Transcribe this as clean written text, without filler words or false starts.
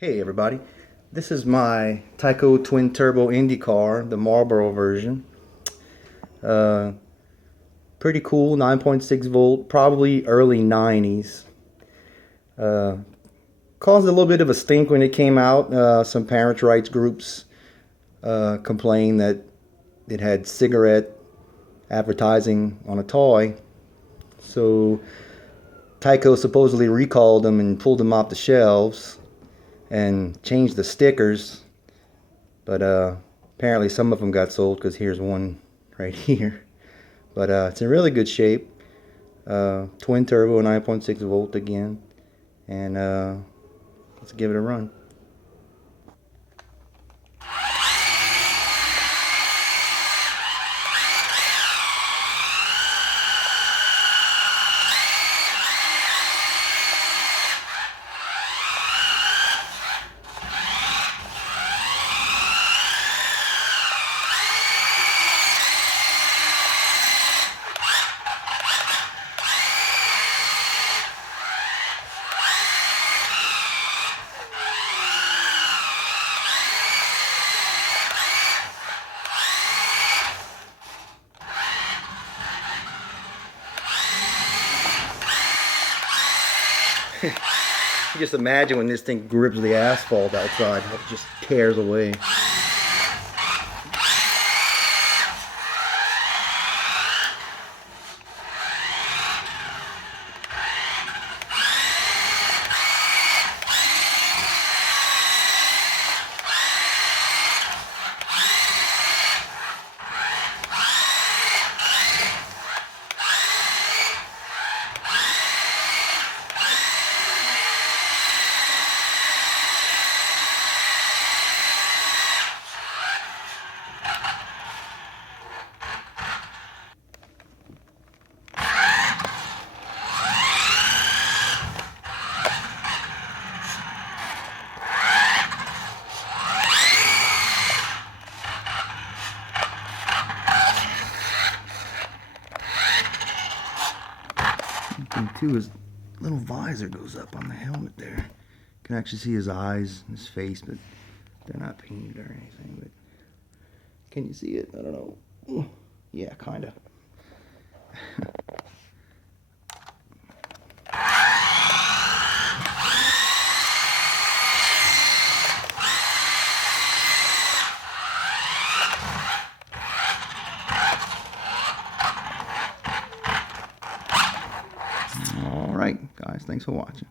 Hey everybody, this is my Tyco twin turbo Indy car, the Marlboro version. Uh, Pretty cool, 9.6 volt, probably early 90s. Caused a little bit of a stink when it came out. Some parents' rights groups complained that it had cigarette advertising on a toy. So Tyco supposedly recalled them and pulled them off the shelves and changed the stickers, but apparently some of them got sold because here's one right here. But it's in really good shape. Twin turbo, 9.6 volt again, and let's give it a run. Just imagine when this thing grips the asphalt outside, it just tears away. Thing too is little visor goes up on the helmet there. You can actually see his eyes and his face, but they're not painted or anything. But can you see it? I don't know. Ooh, yeah, kind of. All right, guys, thanks for watching.